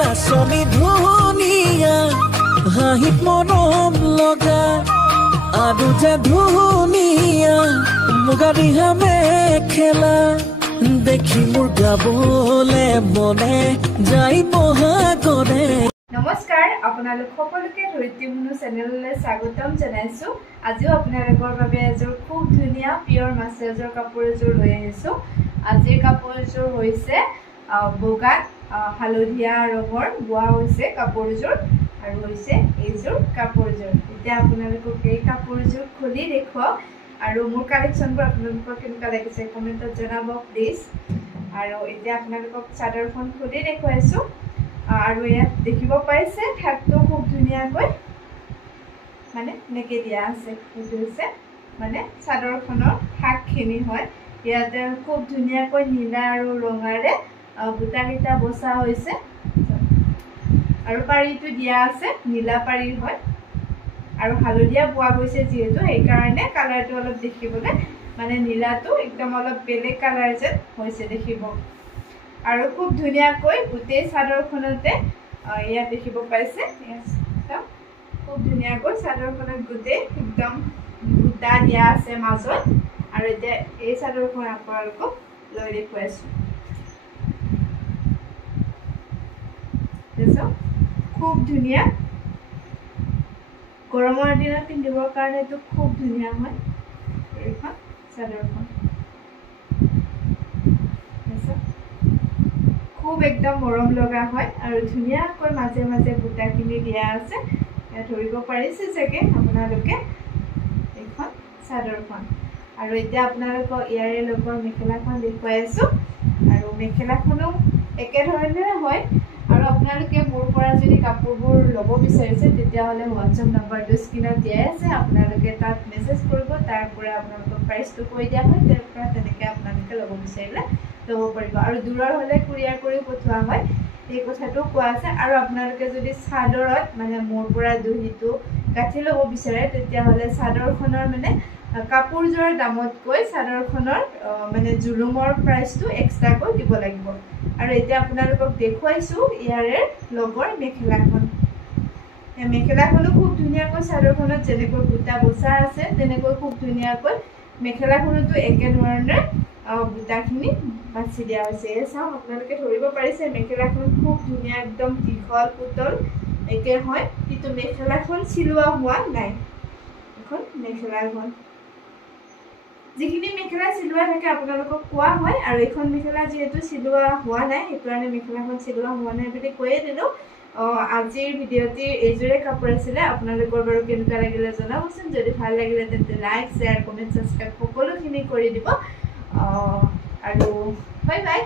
নাচনি ধুনীয়া হাঁহিত মৰম লগা আৰু যে ধুনীয়া মুগা ৰিহা মেখেলা দেখি মোৰ গাবলে মনে যাই বহাগৰে। নমস্কাৰ, আপোনালোক সকলোকে ধৰিত্ৰী মুনু চেনেললৈ স্বাগতম জনাইছোঁ। আজিও আপোনালোকৰ বাবে এযোৰ খুব ধুনীয়া পিয়ৰ মাছৰাজৰ কাপোৰ এযোৰ লৈ আহিছোঁ। আজিৰ কাপোৰযোৰ হৈছে বগাত হালধীয়া ৰঙৰ বোৱা হৈছে কাপোৰযোৰ আৰু হৈছে এইযোৰ কাপোৰযোৰ। এতিয়া আপোনালোকক এই কাপোৰযোৰ খুলি দেখুৱাওক আৰু মোৰ কালেকশ্যনবোৰ আপোনালোকৰ কেনেকুৱা লাগিছে কমেণ্টত জনাব প্লিজ। আৰু এতিয়া আপোনালোকক চাদৰখন খুলি দেখুৱাইছোঁ আৰু ইয়াত দেখিব পাৰিছে ঠাকটো খুব ধুনীয়াকৈ মানে এনেকৈ দিয়া আছে। সেইটো হৈছে মানে চাদৰখনৰ ঠাকখিনি হয়। ইয়াতে খুব ধুনীয়াকৈ নীলা আৰু ৰঙাৰে বুটাকেইটা বচা হৈছে আৰু পাৰিটো দিয়া আছে নীলা পাৰি হয় আৰু হালধীয়া বোৱা গৈছে যিহেতু সেইকাৰণে কালাৰটো অলপ দেখিবলৈ মানে নীলাটো একদম অলপ বেলেগ কালাৰ যেন হৈছে দেখিব। আৰু খুব ধুনীয়াকৈ গোটেই চাদৰখনতে ইয়াত দেখিব পাইছে খুব ধুনীয়াকৈ চাদৰখনত গোটেই একদম বুটা দিয়া আছে মাজত। আৰু এতিয়া এই চাদৰখন আপোনালোকক লৈ দেখুৱাইছোঁ। খুব ধুনীয়া, গৰমৰ দিনত পিন্ধিবৰ কাৰণে এইটো খুব ধুনীয়া হয় এইখন চাদৰখন। খুব একদম মৰম লগা হয় আৰু ধুনীয়াকৈ মাজে মাজে বুটাখিনি দিয়া আছে। ধৰিব পাৰিছে চাগে আপোনালোকে এইখন চাদৰখন। আৰু এতিয়া আপোনালোকক ইয়াৰে লগৰ মেখেলাখন দেখুৱাই আছোঁ আৰু মেখেলাখনো একেধৰণেৰে হয়। আৰু আপোনালোকে মোৰ পৰা যদি কাপোৰবোৰ ল'ব বিচাৰিছে তেতিয়াহ'লে হোৱাটছএপ নাম্বাৰটো স্ক্ৰীণত দিয়াই আছে। আপোনালোকে তাত মেছেজ কৰিব, তাৰ পৰা আপোনালোকক প্ৰাইচটো কৈ দিয়া হয়, তাৰ পৰা তেনেকৈ আপোনালোকে ল'ব বিচাৰিলে ল'ব পাৰিব। আৰু দূৰৰ হ'লে কুৰিয়াৰ কৰিও পঠোৱা হয়, এই কথাটো কোৱা আছে। আৰু আপোনালোকে যদি চাদৰত মানে মোৰ পৰা দহিটো গাঁঠি ল'ব বিচাৰে তেতিয়াহ'লে চাদৰখনৰ মানে কাপোৰযোৰৰ দামতকৈ চাদৰখনৰ মানে জুলুমৰ প্ৰাইচটো এক্সট্ৰাকৈ দিব লাগিব। আৰু এতিয়া আপোনালোকক দেখুৱাইছোঁ ইয়াৰে লগৰ মেখেলাখন। মেখেলাখনো খুব ধুনীয়াকৈ চাদৰখনত যেনেকৈ বুটা বচা আছে তেনেকৈ খুব ধুনীয়াকৈ মেখেলাখনতো একেধৰণে বুটাখিনি বাছি দিয়া হৈছে। চাওক আপোনালোকে ধৰিব পাৰিছে মেখেলাখন খুব ধুনীয়া একদম দীঘল পুতল একে হয়, কিন্তু মেখেলাখন চিলোৱা হোৱা নাই। এখন মেখেলাখন যিখিনি মেখেলা চিলোৱা থাকে আপোনালোকক কোৱা হয়, আৰু এইখন মেখেলা যিহেতু চিলোৱা হোৱা নাই সেইটো কাৰণে মেখেলাখন চিলোৱা হোৱা নাই বুলি কৈয়ে দিলোঁ। আজিৰ ভিডিঅ'টি এইযোৰে কাপোৰ আছিলে। আপোনালোকৰ বাৰু কেনেকুৱা লাগিলে জনাবচোন। যদি ভাল লাগিলে তেন্তে লাইক, শ্বেয়াৰ, কমেণ্ট, ছাবস্ক্ৰাইব সকলোখিনি কৰি দিব। আৰু বাই বাই।